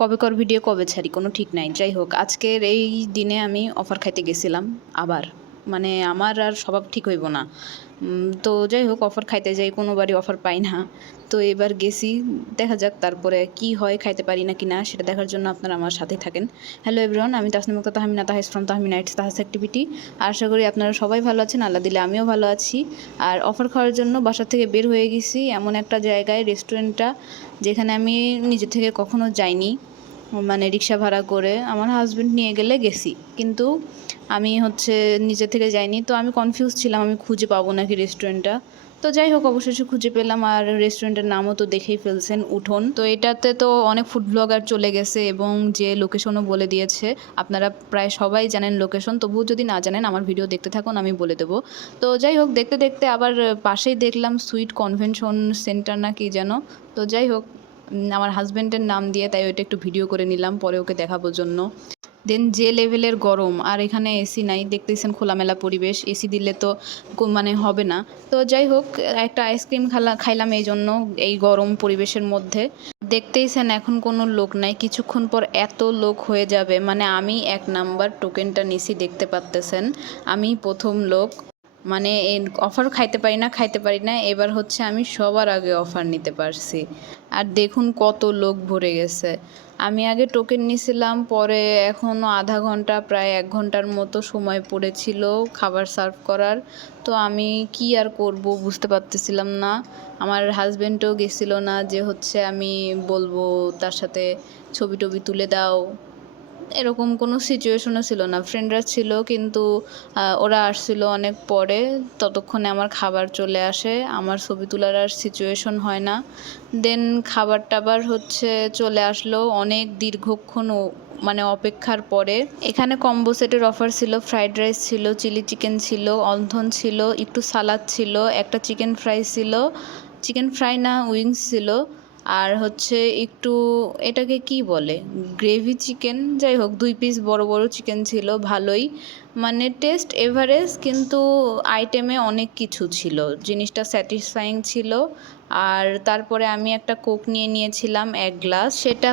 কবেকার video কবে ছাড়ি কোনো ঠিক নাই। যাই হোক, আজকের এই দিনে আমি অফার খাইতে গেছিলাম আবার। মানে আমার আর স্বভাব ঠিক হইব না। তো যাই হোক, অফার খাইতে যাই, কোনোবারই অফার পাই না। তো এবার গেছি, দেখা যাক তারপরে কি হয়, খাইতে পারি না কি না সেটা দেখার জন্য আপনারা আমার সাথেই থাকেন। হ্যালো এভরিওয়ান, আমি তাসনিম মুক্তা তাহমিনা তাহিস ফ্রম তাহমিনাইটস তাহাস অ্যাক্টিভিটি। আশা করি আপনারা সবাই ভালো আছেন, আল্লাহ দিলে আমিও ভালো আছি। আর অফার খাওয়ার জন্য বাসা থেকে বের হয়ে গেছি এমন একটা জায়গায়, রেস্টুরেন্টটা যেখানে আমি নিজে থেকে কখনো যাইনি। মানে রিক্সা ভাড়া করে আমার হাজব্যান্ড নিয়ে গেলে গেছি, কিন্তু আমি নিজে থেকে যাইনি। তো আমি কনফিউজ ছিলাম আমি খুঁজে পাবো নাকি রেস্টুরেন্টটা। তো যাই হোক, অবশেষে খুঁজে পেলাম। আর রেস্টুরেন্টের নামও তো দেখেই ফেলছেন, উঠোন। তো এটাতে তো অনেক ফুড ব্লগার চলে গেছে এবং যে লোকেশনও বলে দিয়েছে। আপনারা প্রায় সবাই জানেন লোকেশন, তবুও যদি না জানেন আমার ভিডিও দেখতে থাকুন, আমি বলে দেবো। তো যাই হোক, দেখতে দেখতে আবার পাশেই দেখলাম সুইট কনভেনশন সেন্টার না কি যেন। তো যাই হোক, আমার হাজব্যান্ডের নাম দিয়ে তাই ওইটা একটু ভিডিও করে নিলাম পরে ওকে দেখাবোর জন্য। দেন যে লেভেলের গরম, আর এখানে এসি নাই, দেখতেছেন খোলামেলা পরিবেশ, এসি দিলে তো মানে হবে না। তো যাই হোক, একটা আইসক্রিম খাইলাম এই জন্য এই গরম পরিবেশের মধ্যে। দেখতেইছেন এখন কোনো লোক নাই, কিছুক্ষণ পর এত লোক হয়ে যাবে। মানে আমি 1 নাম্বার টোকেনটা নিছি, দেখতে পারতেছেন আমি প্রথম লোক। মানে অফার খাইতে পারি না, এবার আমি সবার আগে অফার নিতে পারছি। আর দেখুন কত লোক ভরে গেছে। আমি আগে টোকেন নিছিলাম, পরে এখনও আধা ঘন্টা প্রায় 1 ঘন্টার মতো সময় পড়েছিল খাবার সার্ভ করার। তো আমি কি আর করব বুঝতে পারতেছিলাম না। আমার হাজব্যান্ডও গেছিল না যে আমি বলবো তার সাথে ছবি টবি তুলে দাও, এরকম কোনো সিচুয়েশনও ছিল না। ফ্রেন্ডরা ছিল, কিন্তু ওরা আসছিল অনেক পরে। ততক্ষণে আমার খাবার চলে আসে, আমার ছবি তোলার আর সিচুয়েশন হয় না। দেন খাবার টাবার চলে আসলো অনেক দীর্ঘক্ষণ মানে অপেক্ষার পরে। এখানে কম্বো সেটের অফার ছিল, ফ্রাইড রাইস ছিল, চিলি চিকেন ছিল, অন্থন ছিল, একটু সালাদ ছিল, একটা চিকেন ফ্রাই ছিল, চিকেন ফ্রাই না উইংস ছিল, আর একটু এটাকে কি বলে, গ্রেভি চিকেন। যাই হোক, 2 পিস বড় বড় চিকেন ছিল, ভালোই মানে টেস্ট এভারেজ, কিন্তু আইটেমে অনেক কিছু ছিল, জিনিসটা স্যাটিসফাইং ছিল। আর তারপরে আমি একটা কোক নিয়েছিলাম 1 গ্লাস, সেটা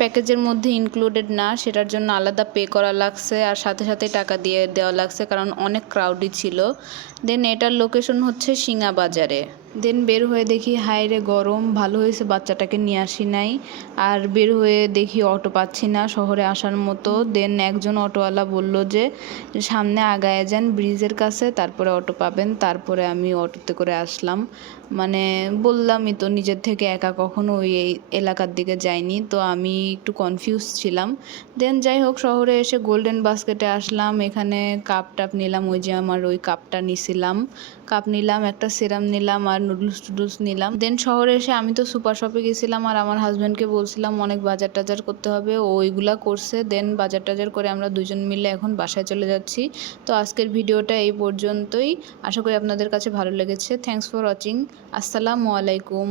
প্যাকেজের মধ্যে ইনক্লুডেড না, সেটার জন্য আলাদা পে করা লাগছে, আর সাথে সাথে টাকা দিয়ে দেওয়া লাগছে কারণ অনেক ক্রাউডি ছিল। দেন এটার লোকেশন সিংহা বাজারে। দেন বের হয়ে দেখি হায়রে গরম, ভালো হয়েছে বাচ্চাটাকে নিয়ে আসি নাই। আর বের হয়ে দেখি অটো পাচ্ছি না শহরে আসার মতো। দেন একজন অটোওয়ালা বলল যে সামনে আগায় যান ব্রিজের কাছে, তারপরে অটো পাবেন। তারপরে আমি অটোতে করে আসলাম। মানে বললামই তো, নিজের থেকে একা কখনো এই এলাকার দিকে যাইনি, তো আমি একটু কনফিউজ ছিলাম। দেন যাই হোক, শহরে এসে গোল্ডেন বাস্কেটে আসলাম, এখানে কাপ টাপ নিলাম, ওই যে আমার ওই কাপটা নিছিলাম, কাপ নিলাম, একটা সিরাম নিলাম, আর নুডলস টুডলস নিলাম। দেন শহরে এসে আমি তো সুপার শপে গেছিলাম, আর আমার হাজব্যান্ডকে বলছিলাম অনেক বাজার টাজার করতে হবে, ও ওইগুলা করছে। দেন বাজার টাজার করে আমরা দুজন মিলে এখন বাসায় চলে যাচ্ছি। তো আজকের ভিডিওটা এই পর্যন্তই, আশা করি আপনাদের কাছে ভালো লেগেছে। Thanks for watching. আসসালামু আলাইকুম।